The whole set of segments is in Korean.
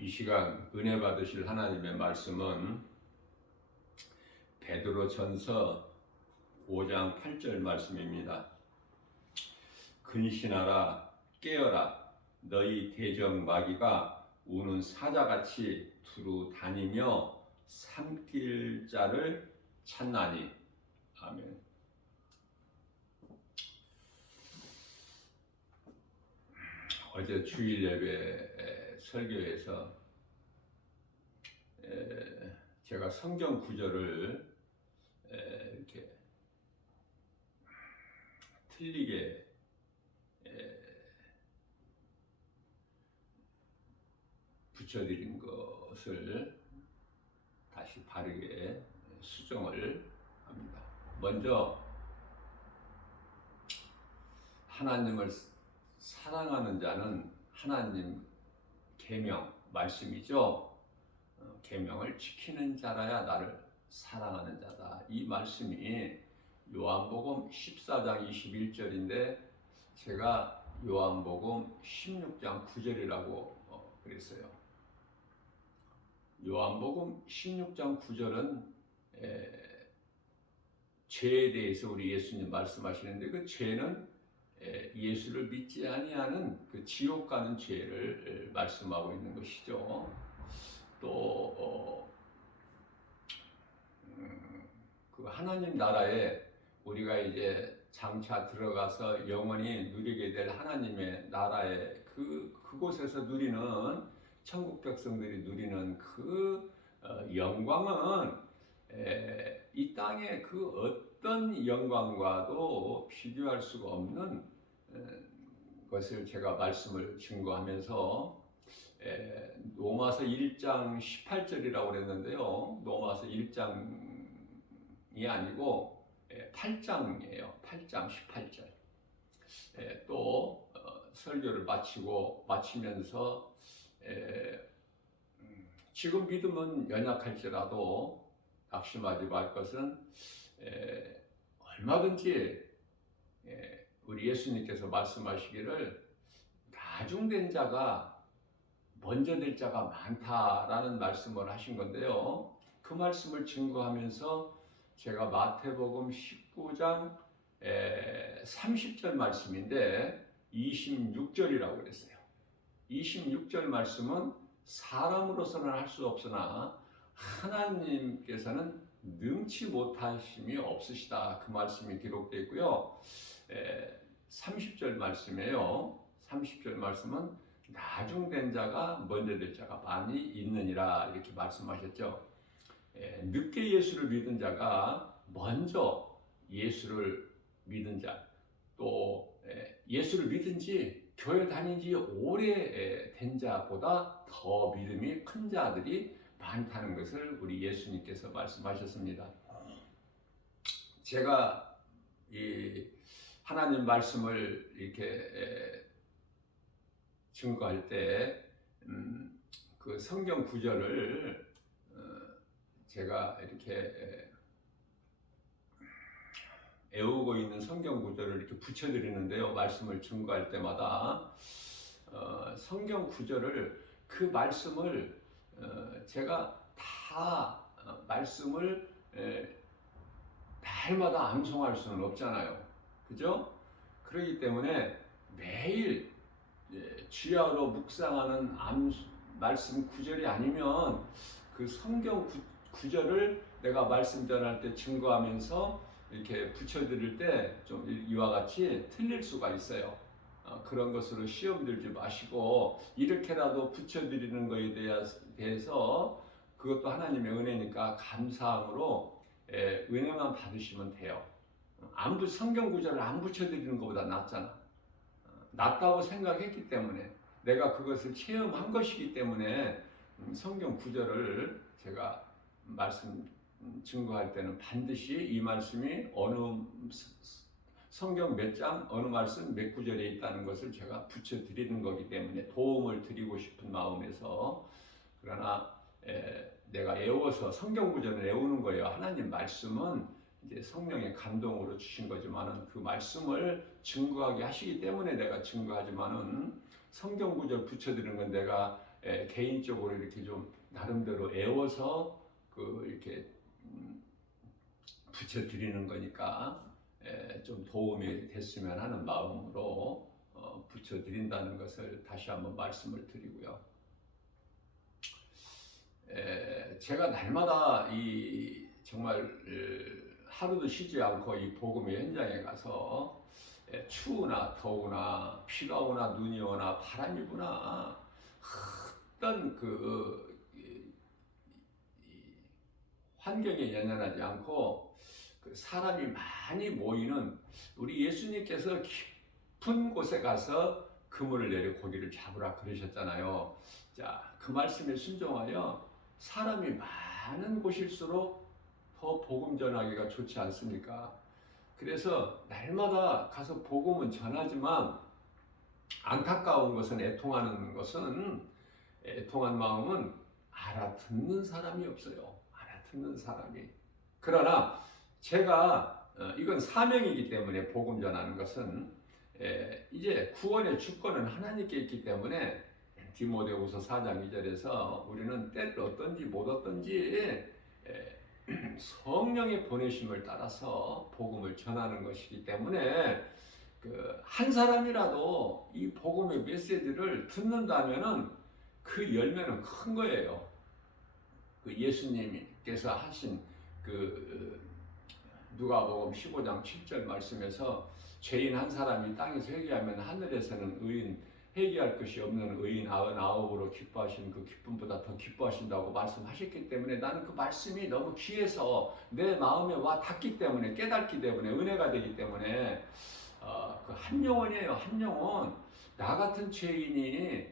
이 시간 은혜 받으실 하나님의 말씀은 베드로전서 5장 8절 말씀입니다. 근신하라 깨어라 너희 대적 마귀가 우는 사자같이 두루 다니며 삼킬 자를 찾나니. 아멘. 어제 주일 예배 설교에서 제가 성경 구절을 이렇게 틀리게 붙여드린 것을 다시 바르게 수정을 합니다. 먼저 하나님을 사랑하는 자는 하나님 계명 말씀이죠. 계명을 지키는 자라야 나를 사랑하는 자다. 이 말씀이 요한복음 14장 21절인데 제가 요한복음 16장 9절이라고 그랬어요. 요한복음 16장 9절은 죄에 대해서 우리 예수님 말씀하시는데 그 죄는 예수를 믿지 아니하는 그 지옥 가는 죄를 말씀하고 있는 것이죠. 또 그 하나님 나라에 우리가 이제 장차 들어가서 영원히 누리게 될 하나님의 나라에 그곳에서 누리는 천국 백성들이 누리는 그 영광은 이 땅의 그 어떤 영광과도 비교할 수가 없는 것을 제가 말씀을 증거하면서 로마서 1장 18절이라고 그랬는데요. 로마서 1장이 아니고 8장이에요. 8장 18절. 또 설교를 마치면서 지금 믿음은 연약할지라도 낙심하지 말 것은 얼마든지 우리 예수님께서 말씀하시기를 나중된 자가 먼저 될 자가 많다라는 말씀을 하신 건데요. 그 말씀을 증거하면서 제가 마태복음 19장 30절 말씀인데 26절이라고 그랬어요. 26절 말씀은 사람으로서는 할 수 없으나 하나님께서는 능치 못하심이 없으시다. 그 말씀이 기록되어 있고요. 30절 말씀이에요. 30절 말씀은 나중된 자가 먼저 될 자가 많이 있느니라 이렇게 말씀하셨죠. 늦게 예수를 믿은 자가 먼저 예수를 믿은 자, 또 예수를 믿은 지 교회 다닌 지 오래 된 자보다 더 믿음이 큰 자들이 많다는 것을 우리 예수님께서 말씀하셨습니다. 제가 이 하나님 말씀을 이렇게 증거할 때 그 성경 구절을 제가 이렇게 애우고 있는 성경 구절을 이렇게 붙여드리는데요. 말씀을 증거할 때마다 성경 구절을 그 말씀을 제가 다 말씀을 날마다 암송할 수는 없잖아요. 그죠? 그렇기 때문에 매일 주야로 묵상하는 말씀 구절이 아니면 그 성경 구절을 내가 말씀 전할 때 증거하면서 이렇게 붙여드릴 때 좀 이와 같이 틀릴 수가 있어요. 그런 것으로 시험 들지 마시고 이렇게라도 붙여드리는 것에 대해서 그것도 하나님의 은혜니까 감사함으로 은혜만 받으시면 돼요. 성경 구절을 안 붙여드리는 것보다 낫잖아. 낫다고 생각했기 때문에 내가 그것을 체험한 것이기 때문에 성경 구절을 제가 말씀 증거할 때는 반드시 이 말씀이 어느 성경 몇 장 어느 말씀 몇 구절에 있다는 것을 제가 붙여드리는 거기 때문에 도움을 드리고 싶은 마음에서. 그러나 내가 애워서 성경 구절을 애우는 거예요. 하나님 말씀은 이제 성령의 감동으로 주신 거지만은 그 말씀을 증거하게 하시기 때문에 내가 증거하지만은 성경 구절 붙여드리는 건 내가 개인적으로 이렇게 좀 나름대로 애워서 이렇게 붙여드리는 거니까 좀 도움이 됐으면 하는 마음으로 붙여드린다는 것을 다시 한번 말씀을 드리고요. 제가 날마다 정말 하루도 쉬지 않고 이 복음의 현장에 가서 추우나 더우나 비가 오나 눈이 오나 바람이 부나 어떤 환경에 연연하지 않고 사람이 많이 모이는 우리 예수님께서 깊은 곳에 가서 그물을 내려 고기를 잡으라 그러셨잖아요. 자, 그 말씀에 순종하여 사람이 많은 곳일수록 더 복음 전하기가 좋지 않습니까? 그래서 날마다 가서 복음은 전하지만 안타까운 것은 애통한 마음은 알아듣는 사람이 없어요. 알아듣는 사람이. 그러나 제가 이건 사명이기 때문에 복음 전하는 것은 이제 구원의 주권은 하나님께 있기 때문에 디모데후서 4장 2절에서 우리는 때를 얻든지 못 얻든지 성령의 보내심을 따라서 복음을 전하는 것이기 때문에 한 사람이라도 이 복음의 메시지를 듣는다면은 그 열매는 큰 거예요. 예수님께서 하신 누가복음 15장 7절 말씀에서 죄인 한 사람이 땅에서 회개하면 하늘에서는 회개할 것이 없는 의인 99으로 기뻐하시는 그 기쁨보다 더 기뻐하신다고 말씀하셨기 때문에 나는 그 말씀이 너무 귀해서 내 마음에 와 닿기 때문에 깨닫기 때문에 은혜가 되기 때문에 그 한 영혼이에요. 한 영혼. 나 같은 죄인이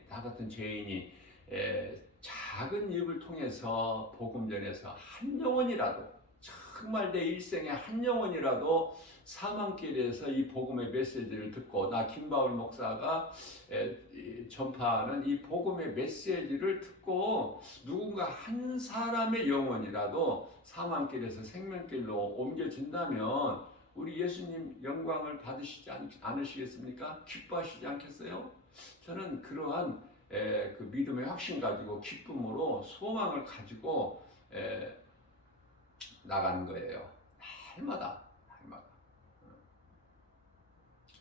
작은 입을 통해서 복음 전해서 한 영혼이라도 정말 내 일생에 한 영혼이라도 사망길에서 이 복음의 메시지를 듣고 나 김바울 목사가 전파하는 이 복음의 메시지를 듣고 누군가 한 사람의 영혼이라도 사망길에서 생명길로 옮겨진다면 우리 예수님 영광을 받으시지 않으시겠습니까? 기뻐하시지 않겠어요? 저는 그러한 그 믿음의 확신 가지고 기쁨으로 소망을 가지고 나가는 거예요. 날마다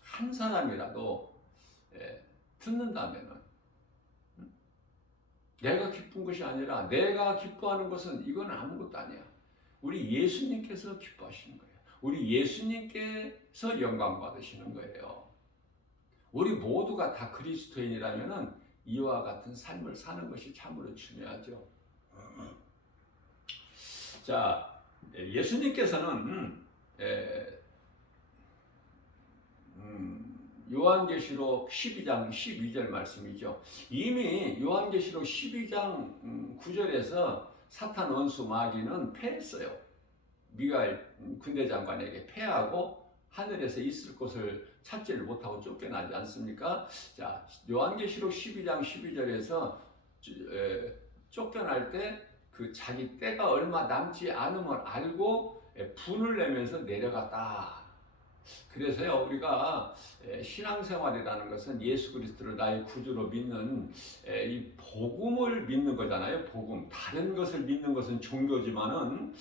한 사람이라도 듣는다면은 내가 기쁜 것이 아니라 내가 기뻐하는 것은 이건 아무것도 아니야. 우리 예수님께서 기뻐하시는 거예요. 우리 예수님께서 영광 받으시는 거예요. 우리 모두가 다 그리스도인이라면은 이와 같은 삶을 사는 것이 참으로 중요하죠. 자, 예수님께서는 요한계시록 12장 12절 말씀이죠. 이미 요한계시록 12장 9절에서 사탄 원수 마귀는 패했어요. 미가엘 군대장관에게 패하고 하늘에서 있을 곳을 찾지를 못하고 쫓겨나지 않습니까? 자, 요한계시록 12장 12절에서 쫓겨날 때 그 자기 때가 얼마 남지 않음을 알고 분을 내면서 내려갔다. 그래서요, 우리가 신앙생활이라는 것은 예수 그리스도를 나의 구주로 믿는 이 복음을 믿는 거잖아요. 복음. 다른 것을 믿는 것은 종교지만은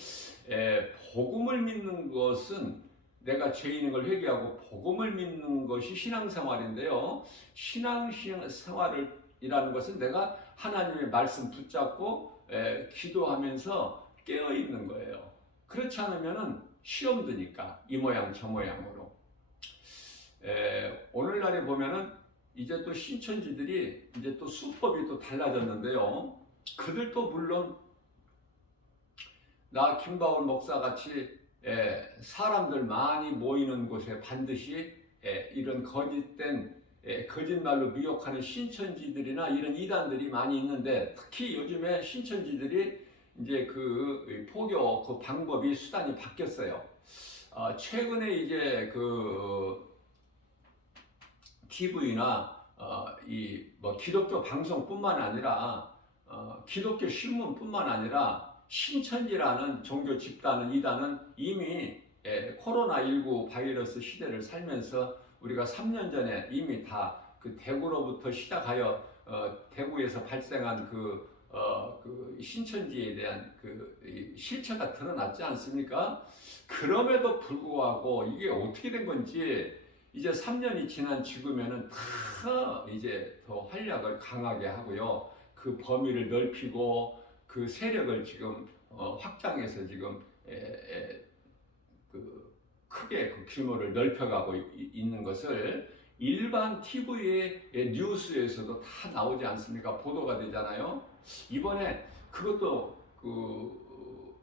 복음을 믿는 것은 내가 죄인인 걸 회개하고 복음을 믿는 것이 신앙생활인데요. 신앙생활이라는 것은 내가 하나님의 말씀 붙잡고 기도하면서 깨어있는 거예요. 그렇지 않으면은 시험 드니까 이 모양 저 모양으로. 오늘날에 보면은 이제 또 신천지들이 이제 또 수법이 또 달라졌는데요. 그들도 물론 나 김바울 목사 같이 사람들 많이 모이는 곳에 반드시 이런 거짓말로 미혹하는 신천지들이나 이런 이단들이 많이 있는데, 특히 요즘에 신천지들이 이제 그 포교 그 방법이 수단이 바뀌었어요. 최근에 이제 그 TV나 이 뭐 기독교 방송뿐만 아니라 기독교 신문뿐만 아니라 신천지라는 종교 집단은 이단은 이미 코로나19 바이러스 시대를 살면서 우리가 3년 전에 이미 다 그 대구로부터 시작하여 대구에서 발생한 그 신천지에 대한 이 실체가 드러났지 않습니까? 그럼에도 불구하고 이게 어떻게 된 건지 이제 3년이 지난 지금에는 다 이제 더 활약을 강하게 하고요. 그 범위를 넓히고 그 세력을 지금 확장해서 지금 그 크게 그 규모를 넓혀가고 있는 것을 일반 TV의 뉴스에서도 다 나오지 않습니까? 보도가 되잖아요. 이번에 그것도 그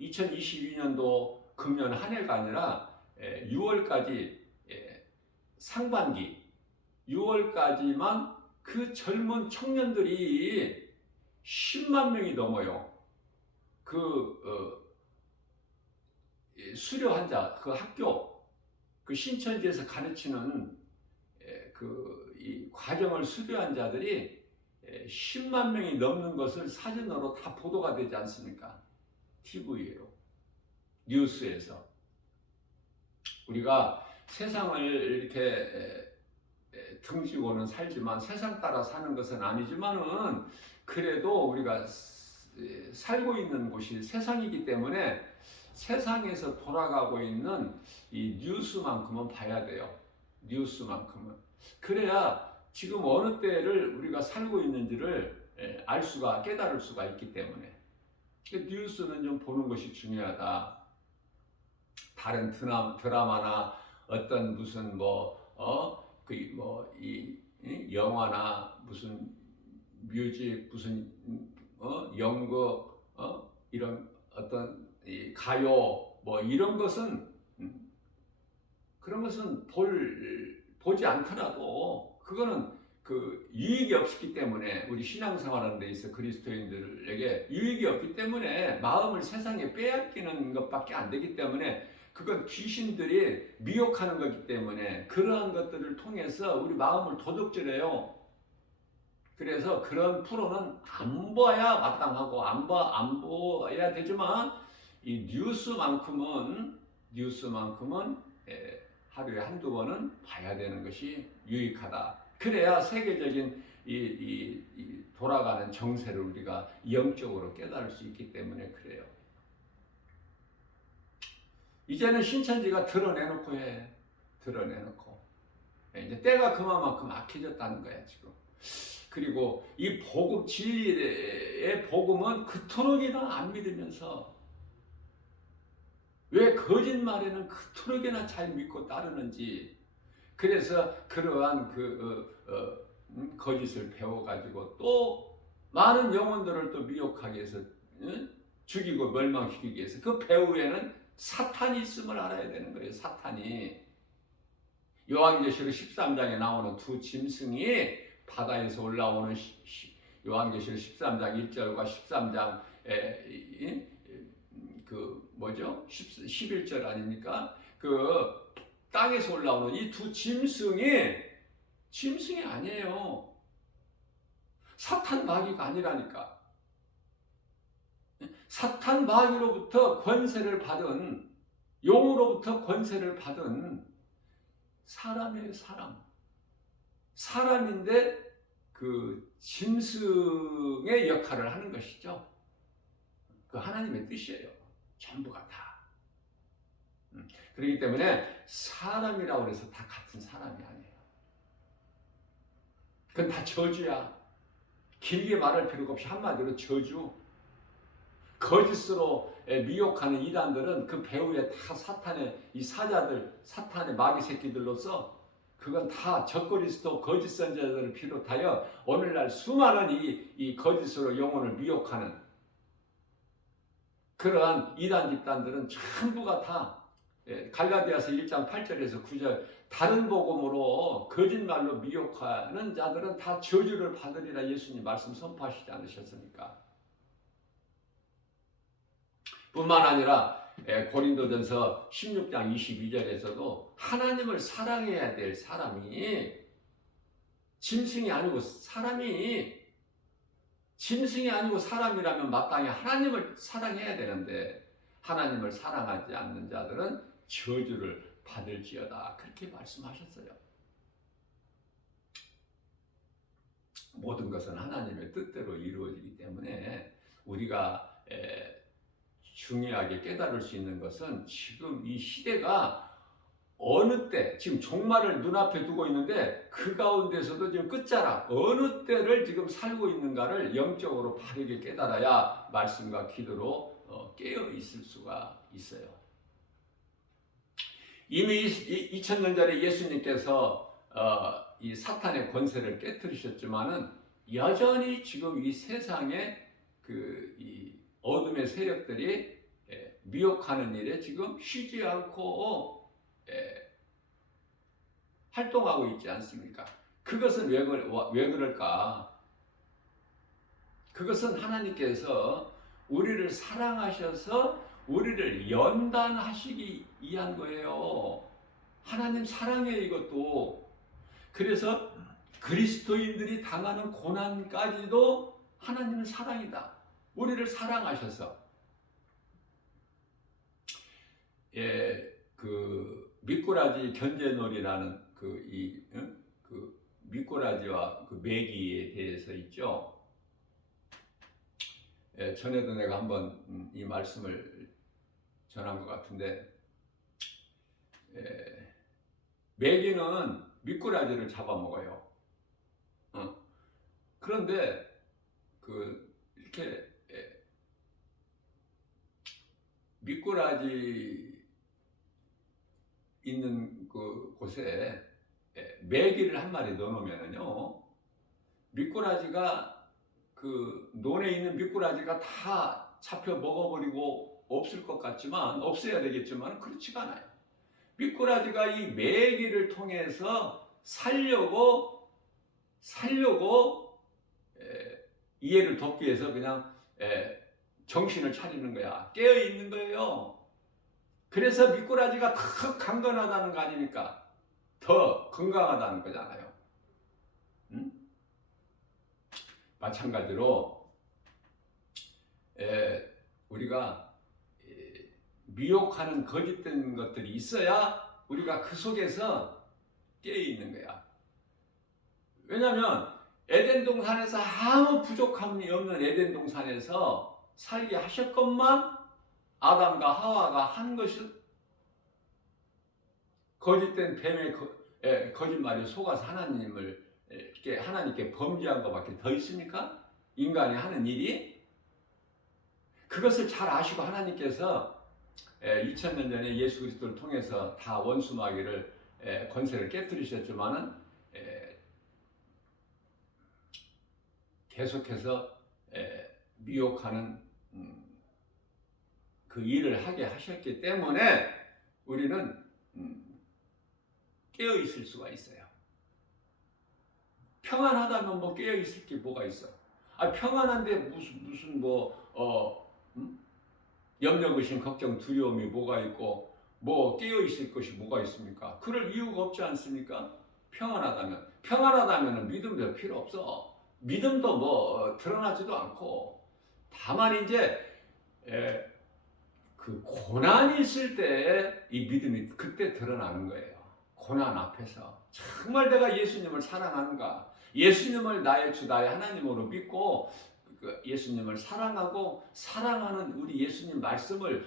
2022년도 금년 한 해가 아니라 6월까지 상반기 6월까지만 그 젊은 청년들이 10만 명이 넘어요. 수료 환자, 그 학교, 그 신천지에서 가르치는 이 과정을 수료한 자들이 10만 명이 넘는 것을 사진으로 다 보도가 되지 않습니까? TV로, 뉴스에서. 우리가 세상을 이렇게 등지고는 살지만 세상 따라 사는 것은 아니지만은 그래도 우리가 살고 있는 곳이 세상이기 때문에 세상에서 돌아가고 있는 이 뉴스만큼은 봐야 돼요. 뉴스만큼은. 그래야 지금 어느 때를 우리가 살고 있는지를 알 수가, 깨달을 수가 있기 때문에. 뉴스는 좀 보는 것이 중요하다. 다른 드라마나 어떤 무슨 이 영화나 무슨 뮤직, 무슨 연극, 이런 어떤 이 가요 이런 것은 그런 것은 보지 않더라도 그거는 그 유익이 없기 때문에 우리 신앙생활하는 데 있어 그리스도인들에게 유익이 없기 때문에 마음을 세상에 빼앗기는 것밖에 안 되기 때문에 그건 귀신들이 미혹하는 거기 때문에 그러한 것들을 통해서 우리 마음을 도둑질해요. 그래서 그런 프로는 안 봐야 마땅하고 안 봐야 되지만 이 뉴스만큼은 하루에 한두 번은 봐야 되는 것이 유익하다. 그래야 세계적인 이 돌아가는 정세를 우리가 영적으로 깨달을 수 있기 때문에 그래요. 이제는 신천지가 드러내놓고 해. 드러내놓고. 이제 때가 그만큼 악해졌다는 거야, 지금. 그리고 이 복음, 진리의 복음은 그토록이나 안 믿으면서 왜 거짓말에는 그토록이나 잘 믿고 따르는지. 그래서 그러한 거짓을 배워가지고 또 많은 영혼들을 또 미혹하기 위해서 죽이고 멸망시키기 위해서 그 배후에는 사탄이 있음을 알아야 되는 거예요. 사탄이. 요한계시록 13장에 나오는 두 짐승이 바다에서 올라오는 요한계시록 13장 1절과 13장 11절 아닙니까? 그 땅에서 올라오는 이 두 짐승이 아니에요. 사탄 마귀가 아니라니까. 사탄 마귀로부터 권세를 받은, 용으로부터 권세를 받은 사람이에요. 사람인데 그 짐승의 역할을 하는 것이죠. 그 하나님의 뜻이에요. 전부가 다. 그렇기 때문에 사람이라고 해서 다 같은 사람이 아니에요. 그건 다 저주야. 길게 말할 필요가 없이 한마디로 저주. 거짓으로 미혹하는 이단들은 그 배후에 다 사탄의 이 사자들, 사탄의 마귀 새끼들로서 그건 다 적그리스도 거짓 선지자들을 비롯하여 오늘날 수많은 이 거짓으로 영혼을 미혹하는 그러한 이단 집단들은 전부가 다 갈라디아서 1장 8절에서 9절 다른 복음으로 거짓말로 미혹하는 자들은 다 저주를 받으리라 예수님 말씀 선포하시지 않으셨습니까? 뿐만 아니라 고린도전서 16장 22절에서도 하나님을 사랑해야 될 사람이 짐승이 아니고 사람이라면 마땅히 하나님을 사랑해야 되는데 하나님을 사랑하지 않는 자들은 저주를 받을지어다. 그렇게 말씀하셨어요. 모든 것은 하나님의 뜻대로 이루어지기 때문에 우리가 중요하게 깨달을 수 있는 것은 지금 이 시대가 어느 때, 지금 종말을 눈앞에 두고 있는데 그 가운데서도 지금 끝자락, 어느 때를 지금 살고 있는가를 영적으로 바르게 깨달아야 말씀과 기도로 깨어 있을 수가 있어요. 이미 2000년 전에 예수님께서 이 사탄의 권세를 깨뜨리셨지만은 여전히 지금 이 세상에 이 어둠의 세력들이 미혹하는 일에 지금 쉬지 않고 활동하고 있지 않습니까? 그것은 왜 그럴까? 그것은 하나님께서 우리를 사랑하셔서 우리를 연단하시기 위한 거예요. 하나님 사랑해요, 이것도. 그래서 그리스도인들이 당하는 고난까지도 하나님은 사랑이다. 우리를 사랑하셔서. 미꾸라지 견제놀이라는 미꾸라지와 메기에 대해서 있죠. 전에도 내가 한번 이 말씀을 전한 것 같은데, 메기는 미꾸라지를 잡아먹어요. 그런데 이렇게 미꾸라지 있는 곳에 메기를 한 마리 넣어놓으면요, 미꾸라지가 논에 있는 미꾸라지가 다 잡혀 먹어버리고 없을 것 같지만, 없어야 되겠지만 그렇지가 않아요. 미꾸라지가 이 메기를 통해서 살려고 이해를 돕기 위해서 그냥 정신을 차리는 거야. 깨어 있는 거예요. 그래서 미꾸라지가 더 강건하다는 거 아닙니까? 더 건강하다는 거잖아요. 마찬가지로 우리가 미혹하는 거짓된 것들이 있어야 우리가 그 속에서 깨어 있는 거야. 왜냐하면 에덴 동산에서 아무 부족함이 없는 에덴 동산에서 살게 하셨건만 아담과 하와가 한 것은 거짓된 뱀의 거짓말에 속아서 하나님께 범죄한 것밖에 더 있습니까? 인간이 하는 일이. 그것을 잘 아시고 하나님께서 2000년 전에 예수 그리스도를 통해서 다 원수마귀를 권세를 깨뜨리셨지만은 계속해서 미혹하는 그 일을 하게 하셨기 때문에 우리는 깨어 있을 수가 있어요. 평안하다면 뭐 깨어 있을 게 뭐가 있어? 평안한데 무슨 염려, 의심, 걱정, 두려움이 뭐가 있고 뭐 깨어 있을 것이 뭐가 있습니까? 그럴 이유가 없지 않습니까? 평안하다면 믿음도 필요 없어. 믿음도 드러나지도 않고, 다만 이제 그 고난이 있을 때 이 믿음이 그때 드러나는 거예요. 고난 앞에서 정말 내가 예수님을 사랑하는가, 예수님을 나의 주 나의 하나님으로 믿고 예수님을 사랑하고 사랑하는 우리 예수님 말씀을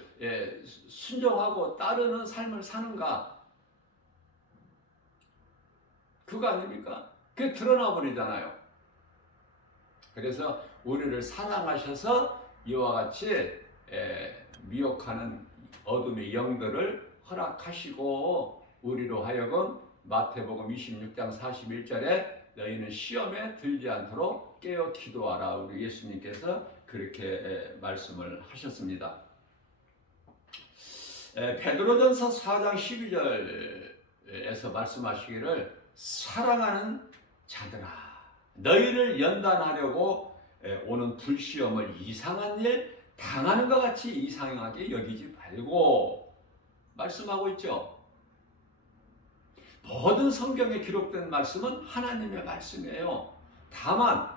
순종하고 따르는 삶을 사는가, 그거 아닙니까? 그게 드러나 버리잖아요. 그래서 우리를 사랑하셔서 이와 같이 미혹하는 어둠의 영들을 허락하시고 우리로 하여금 마태복음 26장 41절에 너희는 시험에 들지 않도록 깨어 기도하라, 우리 예수님께서 그렇게 말씀을 하셨습니다. 베드로전서 4장 12절에서 말씀하시기를 사랑하는 자들아, 너희를 연단하려고 오는 불시험을 이상한 일 당하는 것 같이 이상하게 여기지 말고 말씀하고 있죠. 모든 성경에 기록된 말씀은 하나님의 말씀이에요. 다만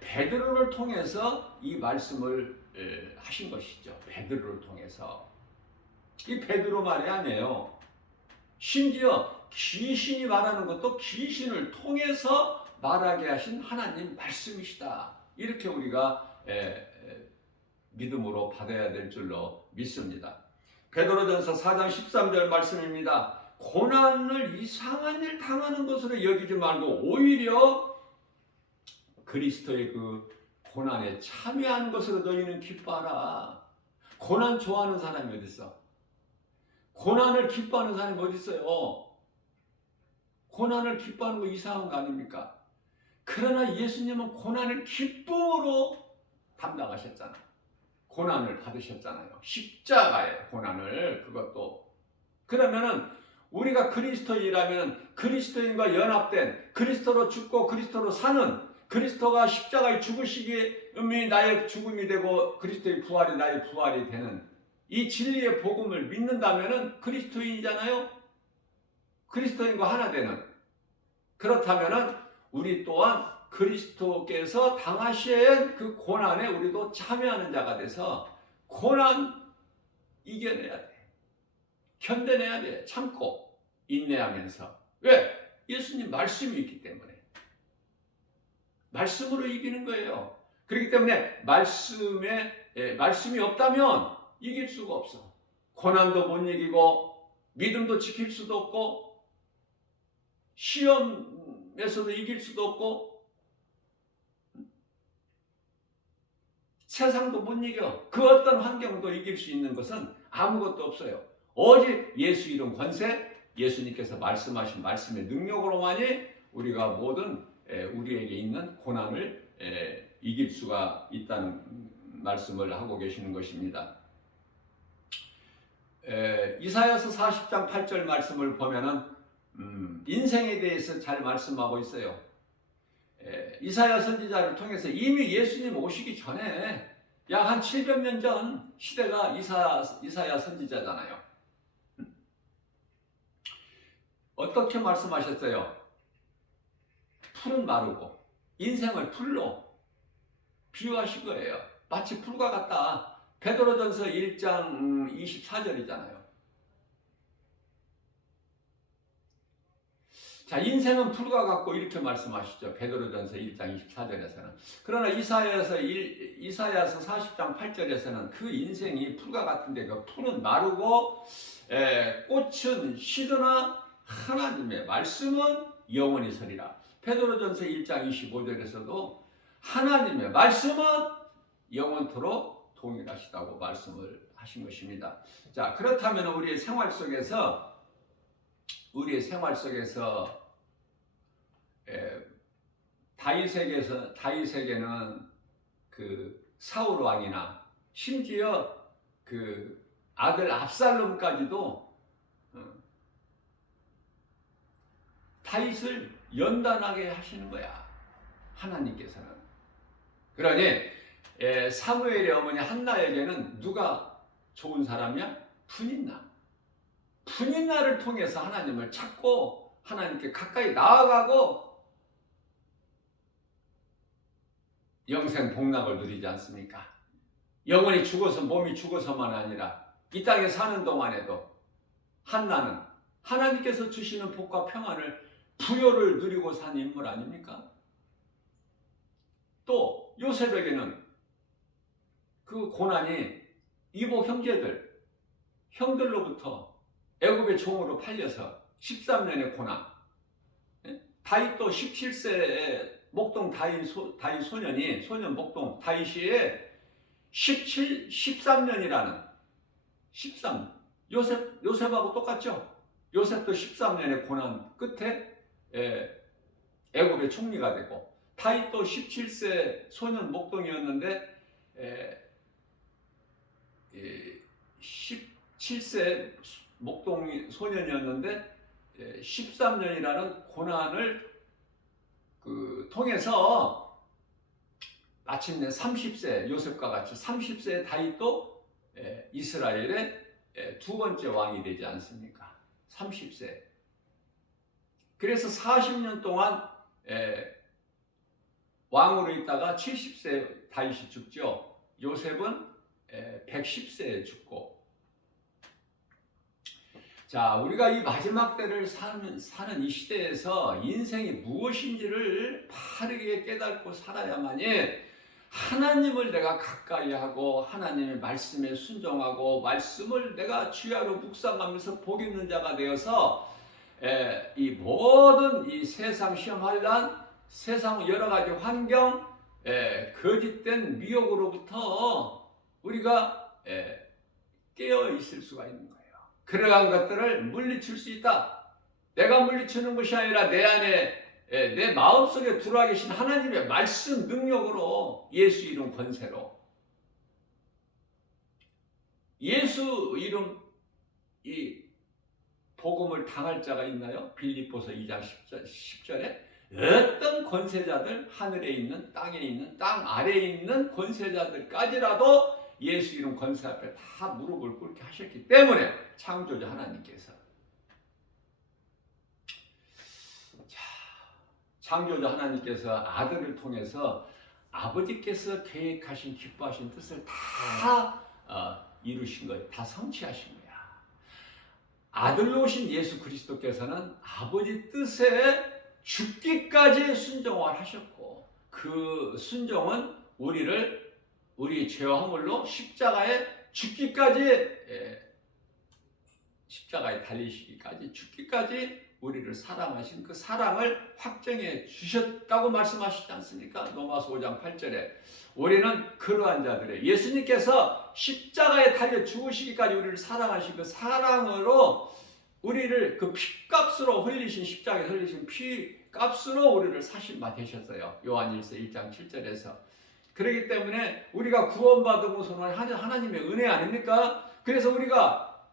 베드로를 통해서 이 말씀을 하신 것이죠. 베드로를 통해서. 이 베드로 말이 아니에요. 심지어 귀신이 말하는 것도 귀신을 통해서 말하게 하신 하나님 말씀이시다. 이렇게 우리가 믿음으로 받아야 될 줄로 믿습니다. 베드로전서 4장 13절 말씀입니다. 고난을 이상한 일 당하는 것으로 여기지 말고 오히려 그리스도의 그 고난에 참여하는 것으로 너희는 기뻐하라. 고난 좋아하는 사람이 어디 있어? 고난을 기뻐하는 사람이 어디 있어요? 고난을 기뻐하는 거 이상한 거 아닙니까? 그러나 예수님은 고난을 기쁨으로 담당하셨잖아요. 고난을 받으셨잖아요. 십자가의 고난을. 그것도 그러면은 우리가 그리스도인이라면 그리스도인과 연합된, 그리스도로 죽고 그리스도로 사는, 그리스도가 십자가의 죽으심이 나의 죽음이 되고 그리스도의 부활이 나의 부활이 되는 이 진리의 복음을 믿는다면은 그리스도인이잖아요. 그리스도인과 하나 되는. 그렇다면은 우리 또한 그리스도께서 당하신 그 고난에 우리도 참여하는 자가 돼서 고난 이겨내야 돼. 견뎌내야 돼. 참고 인내하면서. 왜? 예수님 말씀이 있기 때문에. 말씀으로 이기는 거예요. 그렇기 때문에 말씀이 없다면 이길 수가 없어. 고난도 못 이기고 믿음도 지킬 수도 없고 시험에서도 이길 수도 없고 세상도 못 이겨. 그 어떤 환경도 이길 수 있는 것은 아무것도 없어요. 오직 예수 이름 권세, 예수님께서 말씀하신 말씀의 능력으로만이 우리가 모든 우리에게 있는 고난을 이길 수가 있다는 말씀을 하고 계시는 것입니다. 이사야서 40장 8절 말씀을 보면은 인생에 대해서 잘 말씀하고 있어요. 이사야 선지자를 통해서 이미 예수님 오시기 전에 약 한 700년 전 시대가 이사야 선지자잖아요. 어떻게 말씀하셨어요? 풀은 마르고 인생을 풀로 비유하신 거예요. 마치 풀과 같다. 베드로전서 1장 24절이잖아요. 자, 인생은 풀과 같고 이렇게 말씀하시죠. 베드로전서 1장 24절에서는. 그러나 이사야서 40장 8절에서는 그 인생이 풀과 같은데 그 풀은 마르고 꽃은 시드나 하나님의 말씀은 영원히 서리라. 베드로전서 1장 25절에서도 하나님의 말씀은 영원토록 동일하시다고 말씀을 하신 것입니다. 자, 그렇다면 우리의 생활 속에서 다윗에게는 그 사울 왕이나 심지어 그 아들 압살롬까지도 다윗을 연단하게 하시는 거야. 하나님께서는. 그러니 사무엘의 어머니 한나에게는 누가 좋은 사람이야? 분인나를 통해서 하나님을 찾고 하나님께 가까이 나아가고 영생 복락을 누리지 않습니까? 영원히 죽어서 몸이 죽어서만 아니라 이 땅에 사는 동안에도 한나는 하나님께서 주시는 복과 평안을 부요를 누리고 산 인물 아닙니까? 또 요셉에게는 그 고난이 이복 형들로부터 애굽의 종으로 팔려서 13년의 고난. 다윗도 17세의 목동 다윗 소년 목동 다윗이 13년이라는 13 요셉하고 똑같죠? 요셉도 13년의 고난 끝에 애굽의 총리가 되고 다윗도 17세 소년 목동이었는데 17세 목동 소년이었는데 13년이라는 고난을 통해서 마침내 30세 요셉과 같이 30세의 다윗도 이스라엘의 두 번째 왕이 되지 않습니까? 30세. 그래서 40년 동안 왕으로 있다가 70세 다윗이 죽죠. 요셉은 110세에 죽고 자, 우리가 이 마지막 때를 사는 이 시대에서 인생이 무엇인지를 바르게 깨닫고 살아야만이 하나님을 내가 가까이 하고 하나님의 말씀에 순종하고 말씀을 내가 주야로 묵상하면서 복 있는 자가 되어서 이 모든 이 세상 시험환란, 세상 여러 가지 환경, 거짓된 미혹으로부터 우리가 깨어 있을 수가 있는 거예요. 그러한 것들을 물리칠 수 있다. 내가 물리치는 것이 아니라 내 안에 내 마음속에 들어와 계신 하나님의 말씀 능력으로 예수 이름 권세로 예수 이름 이 복음을 당할 자가 있나요? 빌립보서 2장 10절에 어떤 권세자들 하늘에 있는 땅에 있는 땅 아래에 있는 권세자들까지라도 예수 이름 권세 앞에 다 무릎을 꿇게 하셨기 때문에 창조자 하나님께서 창조자 하나님께서 아들을 통해서 아버지께서 계획하신 기뻐하신 뜻을 다 이루신 거예요. 다 성취하신 거야. 아들로 오신 예수 그리스도께서는 아버지 뜻에 죽기까지 순종을 하셨고 그 순종은 우리 죄와 허물로 십자가에 죽기까지 십자가에 달리시기까지 죽기까지 우리를 사랑하신 그 사랑을 확정해 주셨다고 말씀하시지 않습니까? 로마서 5장 8절에 우리는 그러한 자들의 예수님께서 십자가에 달려 죽으시기까지 우리를 사랑하신 그 사랑으로 우리를 그 피값으로 흘리신 십자가에 흘리신 피값으로 우리를 사신 바 되셨어요. 요한일서 1장 7절에서 그렇기 때문에 우리가 구원받은 것은 하나님의 은혜 아닙니까? 그래서 우리가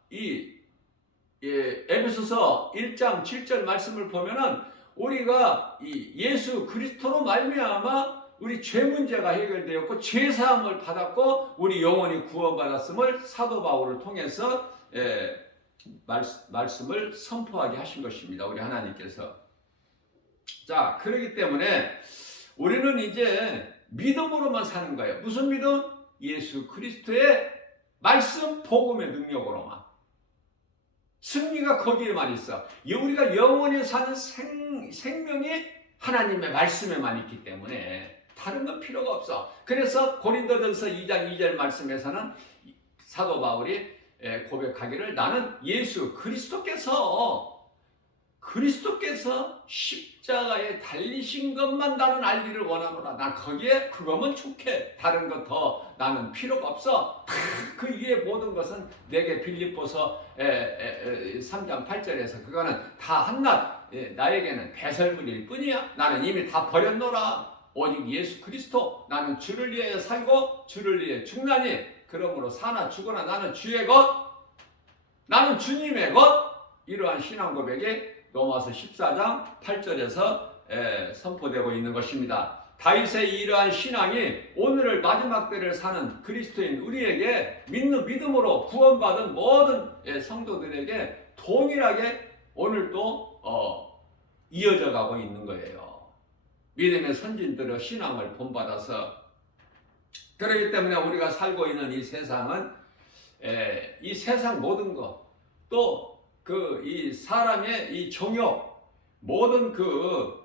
에베소서 1장 7절 말씀을 보면은 우리가 예수 그리스도로 말미암아 우리 죄 문제가 해결되었고 죄 사함을 받았고 우리 영혼이 구원받았음을 사도 바울을 통해서 말씀을 선포하게 하신 것입니다. 우리 하나님께서. 자, 그렇기 때문에 우리는 이제 믿음으로만 사는 거예요. 무슨 믿음? 예수 그리스도의 말씀 복음의 능력으로만. 승리가 거기에만 있어. 우리가 영원히 사는 생명이 하나님의 말씀에만 있기 때문에 다른 건 필요가 없어. 그래서 고린도전서 2장 2절 말씀에서는 사도 바울이 고백하기를 나는 예수 그리스도께서 십자가에 달리신 것만 나는 알기를 원하노라. 난 거기에 그거면 좋게 다른 것 더 나는 필요가 없어. 그 위에 모든 것은 내게 빌립보서 3장 8절에서 그거는 다 한낱 나에게는 배설물일 뿐이야. 나는 이미 다 버렸노라. 오직 예수 그리스도 나는 주를 위하여 살고 주를 위하여 죽나니 그러므로 사나 죽으나 나는 주의 것 나는 주님의 것 이러한 신앙 고백이 로마서 14장 8절에서 선포되고 있는 것입니다. 다윗의 이러한 신앙이 오늘을 마지막 때를 사는 그리스도인 우리에게 믿음으로 구원받은 모든 성도들에게 동일하게 오늘도 이어져 가고 있는 거예요. 믿음의 선진들의 신앙을 본받아서 그렇기 때문에 우리가 살고 있는 이 세상은 이 세상 모든 것 또 이 사람의 이 정욕 모든 그것은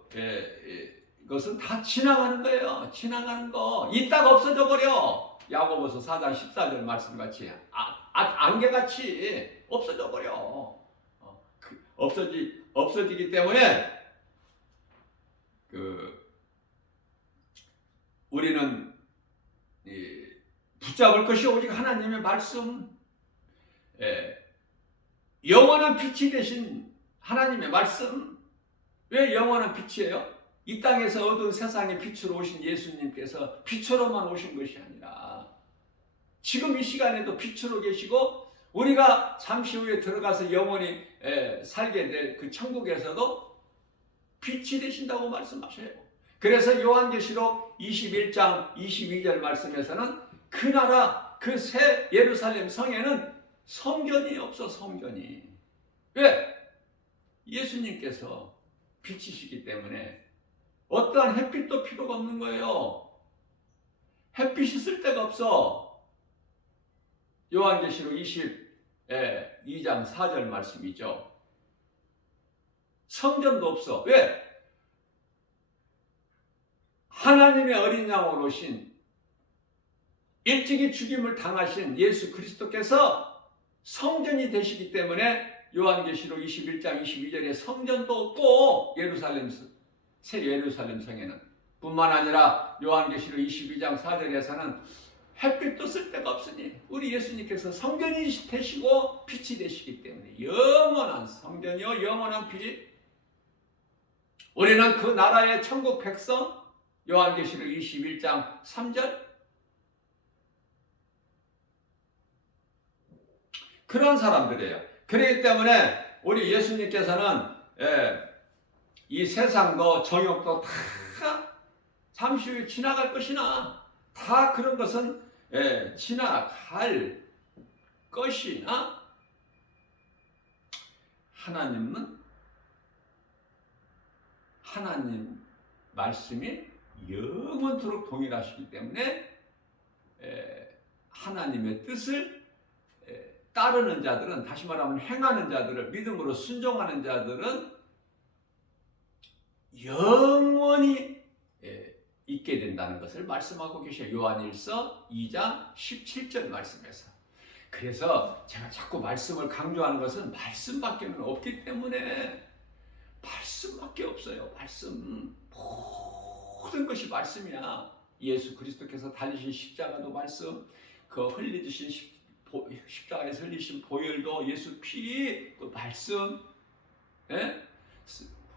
다 지나가는 거예요. 지나가는 거 있다가 없어져 버려. 야고보서 4장 14절 말씀같이 안개같이 없어져 버려. 없어지기 때문에 우리는 붙잡을 것이 오직 하나님의 말씀. 영원한 빛이 되신 하나님의 말씀. 왜 영원한 빛이에요? 이 땅에서 어두운 세상의 빛으로 오신 예수님께서 빛으로만 오신 것이 아니라 지금 이 시간에도 빛으로 계시고 우리가 잠시 후에 들어가서 영원히 살게 될 그 천국에서도 빛이 되신다고 말씀하셔요. 그래서 요한계시록 21장 22절 말씀에서는 그 나라 그 새 예루살렘 성에는 성전이 없어. 성전이. 왜? 예수님께서 빛이시기 때문에 어떠한 햇빛도 필요가 없는 거예요. 햇빛이 쓸 데가 없어. 요한계시록 2장 4절 말씀이죠. 성전도 없어. 왜? 하나님의 어린 양으로 오신 일찍이 죽임을 당하신 예수 그리스도께서 성전이 되시기 때문에 요한계시록 21장 22절에 성전도 없고 새 예루살렘 성에는 뿐만 아니라 요한계시록 22장 4절에서는 햇빛도 쓸 데가 없으니 우리 예수님께서 성전이 되시고 빛이 되시기 때문에 영원한 성전이요 영원한 빛, 우리는 그 나라의 천국 백성, 요한계시록 21장 3절, 그런 사람들이에요. 그렇기 때문에 우리 예수님께서는 이 세상도 정욕도 다 잠시 후에 지나갈 것이나 다 그런 것은 지나갈 것이나 하나님은 하나님 말씀이 영원토록 동일하시기 때문에 하나님의 뜻을 따르는 자들은, 다시 말하면 행하는 자들을, 믿음으로 순종하는 자들은 영원히 있게 된다는 것을 말씀하고 계셔요. 요한일서 2장 17절 말씀에서. 그래서 제가 자꾸 말씀을 강조하는 것은 말씀밖에는 없기 때문에, 말씀밖에 없어요. 말씀. 모든 것이 말씀이야. 예수 그리스도께서 달리신 십자가도 말씀, 그 흘리신 십자가에서 흘리신 보혈도 예수 피, 그 말씀,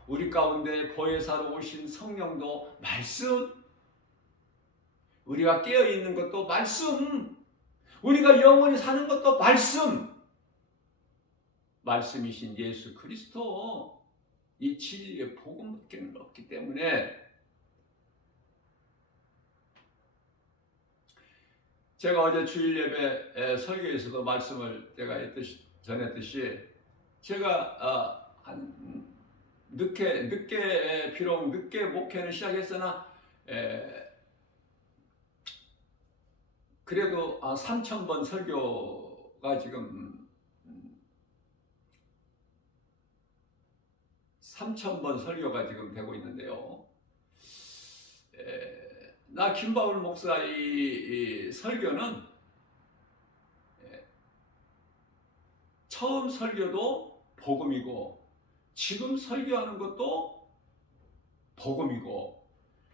우리 가운데 보혜사로 오신 성령도 말씀, 우리가 깨어있는 것도 말씀, 우리가 영원히 사는 것도 말씀, 말씀이신 예수 그리스도, 이 진리의 복음밖에 없기 때문에 제가 어제 주일 예배 설교에서도 말씀을 제가 전했듯이, 제가 비록 늦게 목회는 시작했으나 그래도 3,000번 설교가 지금 3,000번 설교가 지금 되고 있는데요. 나 김바울 목사 이 설교는 처음 설교도 복음이고 지금 설교하는 것도 복음이고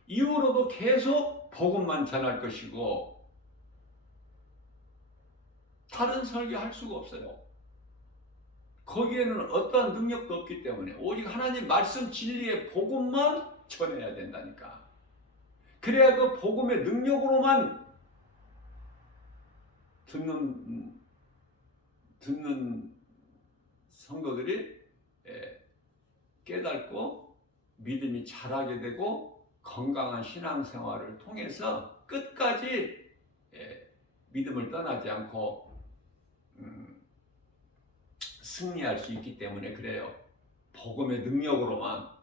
이후로도 계속 복음만 전할 것이고 다른 설교할 수가 없어요. 거기에는 어떠한 능력도 없기 때문에 오직 하나님 말씀 진리의 복음만 전해야 된다니까. 그래야 그 복음의 능력으로만 듣는 성도들이 깨닫고 믿음이 자라게 되고 건강한 신앙생활을 통해서 끝까지 믿음을 떠나지 않고 승리할 수 있기 때문에 그래요. 복음의 능력으로만.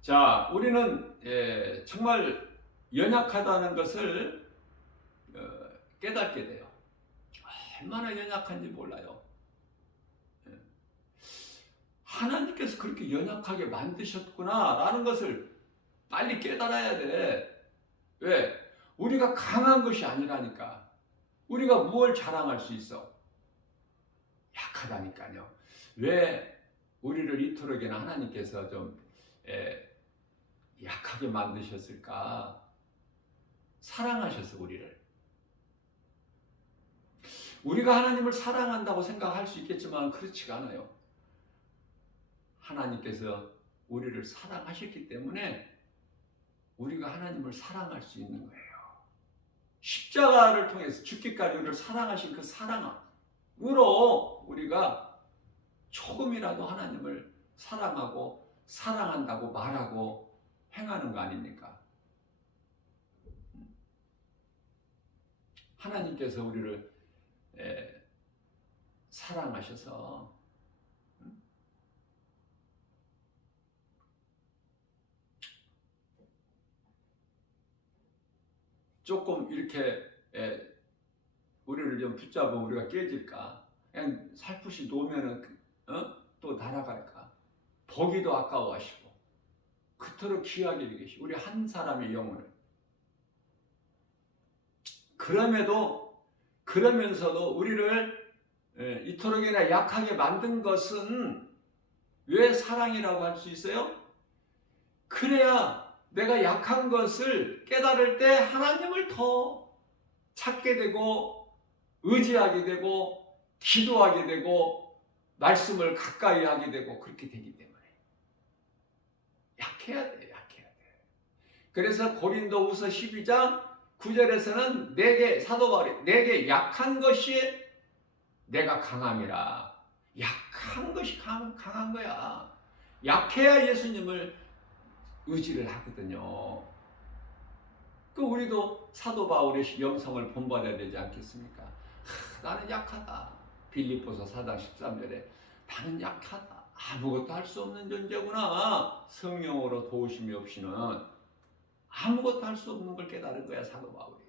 자, 우리는 정말 연약하다는 것을 깨닫게 돼요. 얼마나 연약한지 몰라요. 하나님께서 그렇게 연약하게 만드셨구나 라는 것을 빨리 깨달아야 돼. 왜? 우리가 강한 것이 아니라니까. 우리가 무엇을 자랑할 수 있어? 약하다니까요. 왜 우리를 이토록이나 하나님께서 좀 약하게 만드셨을까? 사랑하셔서 우리를. 우리가 하나님을 사랑한다고 생각할 수 있겠지만 그렇지가 않아요. 하나님께서 우리를 사랑하셨기 때문에 우리가 하나님을 사랑할 수 있는 거예요. 십자가를 통해서 죽기까지 우리를 사랑하신 그 사랑으로 우리가 조금이라도 하나님을 사랑하고 사랑한다고 말하고 행하는 거 아닙니까? 하나님께서 우리를 사랑하셔서 조금 이렇게 우리를 좀 붙잡으면 우리가 깨질까? 그냥 살포시 놓으면은 또 날아갈까? 보기도 아까워하시고 그토록 귀하게 여기시고 우리 한 사람의 영혼을 그러면서도 우리를 이토록이나 약하게 만든 것은 왜 사랑이라고 할 수 있어요? 그래야 내가 약한 것을 깨달을 때 하나님을 더 찾게 되고 의지하게 되고 기도하게 되고 말씀을 가까이 하게 되고 그렇게 되기 때문에 약해야 돼. 그래서 고린도후서 12장 9절에서는 사도 바울이 내게 약한 것이 내가 강함이라. 약한 것이 강한 거야. 약해야 예수님을 의지를 하거든요. 우리도 사도 바울의 영성을 본받아야 되지 않겠습니까? 나는 약하다. 빌립보서 4장 13절에 나는 약하다. 아무것도 할 수 없는 존재구나. 성령으로 도우심이 없이는 아무것도 할 수 없는 걸 깨달은 거야, 사도 바울이.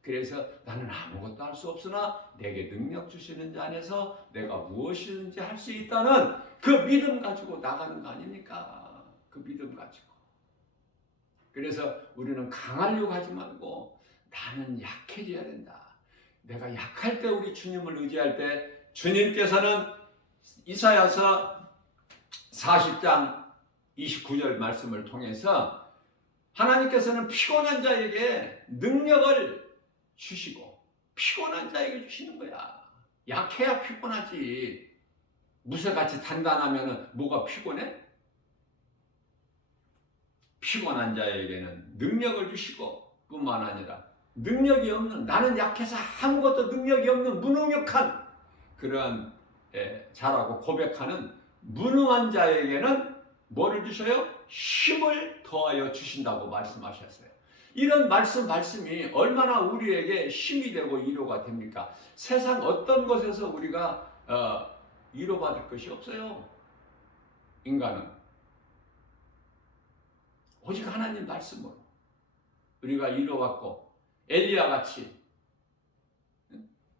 그래서 나는 아무것도 할 수 없으나 내게 능력 주시는 자 안에서 내가 무엇이든지 할 수 있다는 그 믿음 가지고 나가는 거 아닙니까? 그 믿음 가지고. 그래서 우리는 강하려고 하지 말고 나는 약해져야 된다. 내가 약할 때 우리 주님을 의지할 때 주님께서는 이사야서 40장 29절 말씀을 통해서 하나님께서는 피곤한 자에게 능력을 주시고 피곤한 자에게 주시는 거야. 약해야 피곤하지. 무쇠같이 단단하면 뭐가 피곤해? 피곤한 자에게는 능력을 주시고 뿐만 아니라 능력이 없는 나는 약해서 아무것도 능력이 없는 무능력한 그러한 자라고 고백하는 무능한 자에게는 뭐를 주셔요? 힘을 더하여 주신다고 말씀하셨어요. 이런 말씀이 얼마나 우리에게 힘이 되고 위로가 됩니까? 세상 어떤 것에서 우리가 위로받을 것이 없어요. 인간은 오직 하나님 말씀으로 우리가 위로받고 엘리야 같이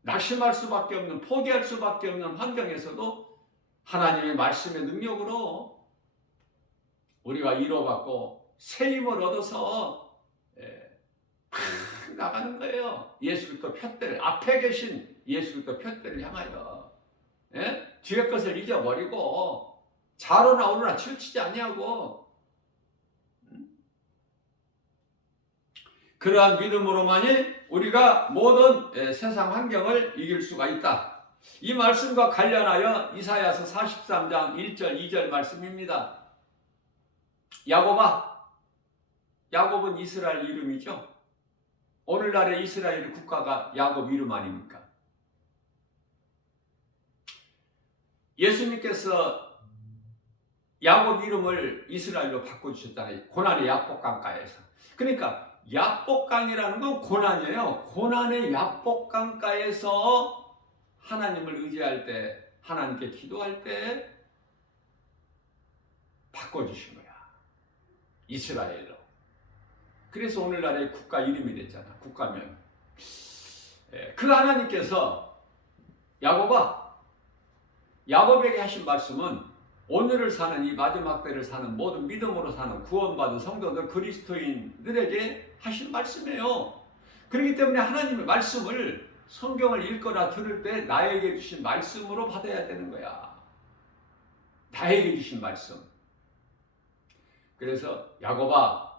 낙심할 수밖에 없는 포기할 수밖에 없는 환경에서도 하나님의 말씀의 능력으로 우리가 위로받고 새 힘을 얻어서 나가는 거예요. 예수 그리스도 푯대를 앞에 계신 예수 그리스도 푯대를 향하여 뒤의 것을 잊어버리고 좌로나 우로나 치우치지 아니하고 그러한 믿음으로만이 우리가 모든 세상 환경을 이길 수가 있다. 이 말씀과 관련하여 이사야서 43장 1절 2절 말씀입니다. 야곱은 이스라엘 이름이죠. 오늘날의 이스라엘 국가가 야곱 이름 아닙니까? 예수님께서 야곱 이름을 이스라엘로 바꿔주셨잖아요. 고난의 약복강가에서. 그러니까 약복강이라는 건 고난이에요. 고난의 약복강가에서 하나님을 의지할 때, 하나님께 기도할 때 바꿔주신 거야. 이스라엘로. 그래서 오늘날의 국가 이름이 됐잖아. 국가명. 그 하나님께서 야곱에게 하신 말씀은 오늘을 사는 이 마지막 때를 사는 모든 믿음으로 사는 구원받은 성도들 그리스도인들에게 하신 말씀이에요. 그렇기 때문에 하나님의 말씀을 성경을 읽거나 들을 때 나에게 주신 말씀으로 받아야 되는 거야. 나에게 주신 말씀. 그래서 야곱아,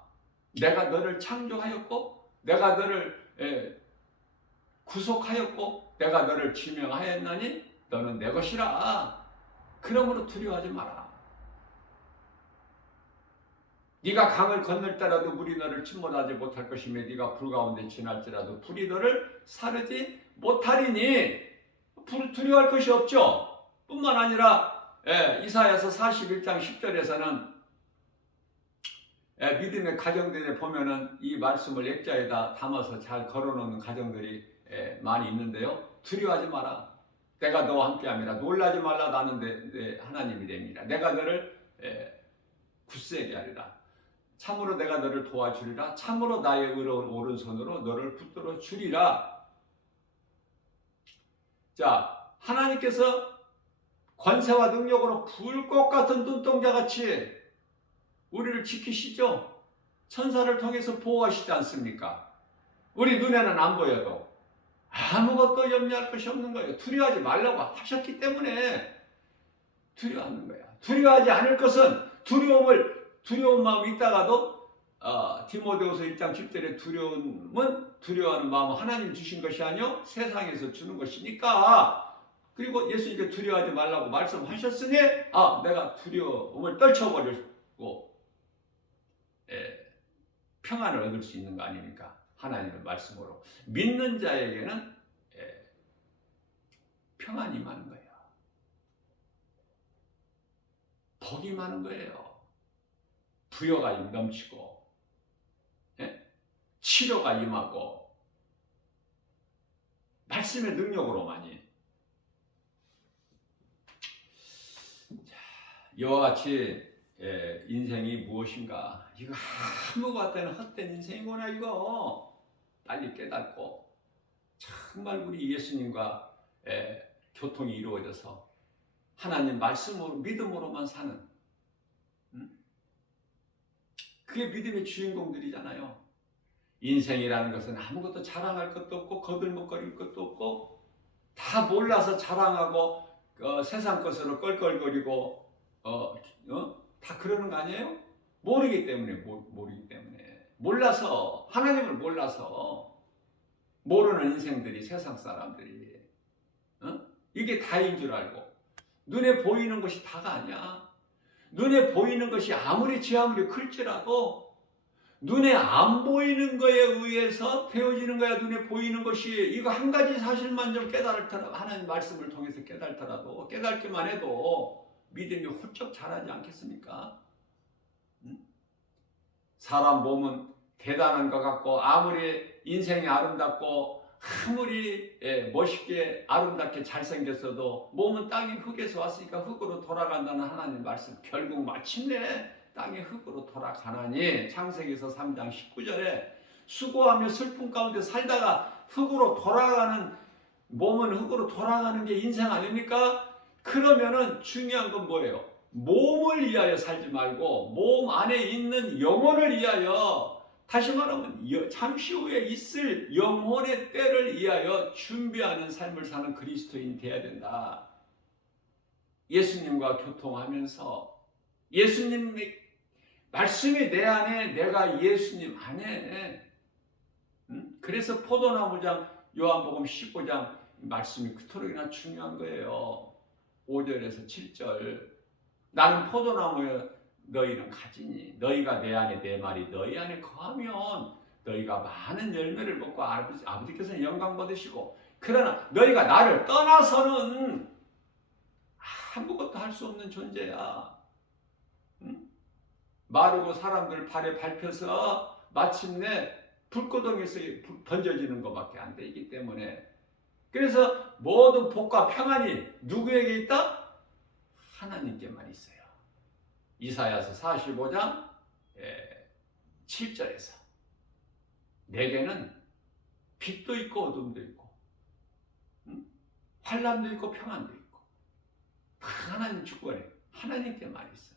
내가 너를 창조하였고 내가 너를 구속하였고 내가 너를 지명하였나니 너는 내 것이라. 그러므로 두려워하지 마라. 네가 강을 건널 때라도 물이 너를 침몰하지 못할 것이며 네가 불 가운데 지날지라도 불이 너를 사르지 못하리니. 두려워할 것이 없죠. 뿐만 아니라 이사야서 41장 10절에서는 믿음의 가정들에 보면은 이 말씀을 액자에다 담아서 잘 걸어놓는 가정들이 많이 있는데요. 두려워하지 마라. 내가 너와 함께함이라. 놀라지 말라. 나는 내 하나님이 됩니다. 내가 너를 굳세게 하리라. 참으로 내가 너를 도와주리라. 참으로 나의 의로운 오른손으로 너를 붙들어 주리라. 자, 하나님께서 권세와 능력으로 불꽃 같은 눈동자같이 우리를 지키시죠? 천사를 통해서 보호하시지 않습니까? 우리 눈에는 안 보여도 아무것도 염려할 것이 없는 거예요. 두려워하지 말라고 하셨기 때문에 두려워하는 거야. 두려워하지 않을 것은 두려운 마음이 있다가도 디모데후서 1장 10절에 두려워하는 마음은 하나님 주신 것이 아니요 세상에서 주는 것이니까. 그리고 예수님께 두려워하지 말라고 말씀하셨으니 내가 두려움을 떨쳐버리고 평안을 얻을 수 있는 거 아닙니까? 하나님의 말씀으로 믿는 자에게는 평안이 많은 거예요. 복이 많은 거예요. 부여가 넘치고 치료가 임하고 말씀의 능력으로만이. 이와 같이 인생이 무엇인가, 이거 아무것도 안 헛된 인생이구나, 이거 빨리 깨닫고 정말 우리 예수님과 교통이 이루어져서 하나님 말씀으로 믿음으로만 사는, 그게 믿음의 주인공들이잖아요. 인생이라는 것은 아무것도 자랑할 것도 없고 거들먹거릴 것도 없고 다 몰라서 자랑하고 세상 것으로 껄껄거리고 다 그러는 거 아니에요? 모르기 때문에. 몰라서, 하나님을 몰라서 모르는 인생들이, 세상 사람들이 이게 다인 줄 알고 눈에 보이는 것이 다가 아니야. 눈에 보이는 것이 아무리 클지라도 눈에 안 보이는 거에 의해서 되어지는 거야. 눈에 보이는 것이. 이거 한 가지 사실만 좀 깨달더라도, 하나님 말씀을 통해서 깨달더라도, 깨닫기만 해도 믿음이 훌쩍 자라지 않겠습니까? 사람 몸은 대단한 것 같고 아무리 인생이 아름답고 아무리 멋있게 아름답게 잘생겼어도 몸은 땅의 흙에서 왔으니까 흙으로 돌아간다는 하나님 말씀, 결국 마침내 땅의 흙으로 돌아가나니, 창세기서 3장 19절에 수고하며 슬픔 가운데 살다가 흙으로 돌아가는, 몸은 흙으로 돌아가는 게 인생 아닙니까? 그러면은 중요한 건 뭐예요? 몸을 위하여 살지 말고 몸 안에 있는 영혼을 위하여, 다시 말하면 잠시 후에 있을 영혼의 때를 위하여 준비하는 삶을 사는 그리스도인이 되어야 된다. 예수님과 교통하면서 예수님의 말씀이 내 안에, 내가 예수님 안에. 그래서 포도나무장 요한복음 15장 말씀이 그토록이나 중요한 거예요. 5절에서 7절. 나는 포도나무여 너희는 가지니 너희가 내 안에, 내 말이 너희 안에 거하면 너희가 많은 열매를 먹고 아버지께서는 영광 받으시고, 그러나 너희가 나를 떠나서는 아무것도 할 수 없는 존재야. 마르고 사람들 발에 밟혀서 마침내 불구덩이에서 던져지는 것밖에 안 되기 때문에, 그래서 모든 복과 평안이 누구에게 있다? 하나님께만 있어요. 이사야서 45장 7절에서 내게는 빛도 있고 어둠도 있고 환난도 있고 평안도 있고 다 하나님 주권에 하나님께만 있어.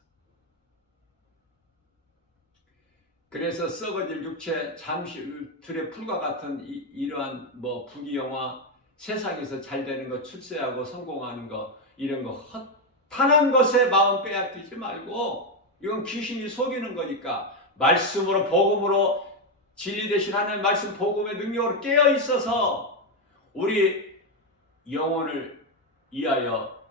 그래서 썩어질 육체, 잠시 들의 풀과 같은 이러한 부귀영화, 세상에서 잘 되는 거, 출세하고 성공하는 거, 이런 거 헛탄한 것에 마음 빼앗기지 말고, 이건 귀신이 속이는 거니까 말씀으로, 복음으로, 진리 되신 하나님의 말씀, 복음의 능력으로 깨어 있어서 우리 영혼을 위하여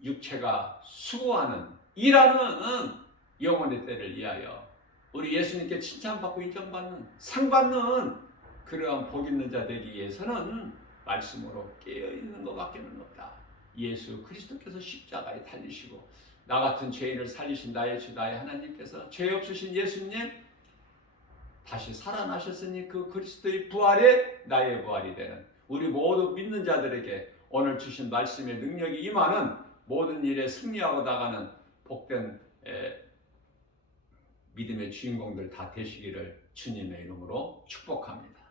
육체가 수고하는, 일하는 영혼의 때를 위하여 우리 예수님께 칭찬받고 인정받는, 상받는 그러한 복 있는 자 되기 위해서는 말씀으로 깨어있는 것밖에 없다. 예수 그리스도께서 십자가에 달리시고 나 같은 죄인을 살리신 나의 주, 나의 하나님께서, 죄 없으신 예수님 다시 살아나셨으니 그 그리스도의 부활이 나의 부활이 되는 우리 모두 믿는 자들에게 오늘 주신 말씀의 능력이 임하는, 모든 일에 승리하고 나가는 복된 믿음의 주인공들 다 되시기를 주님의 이름으로 축복합니다.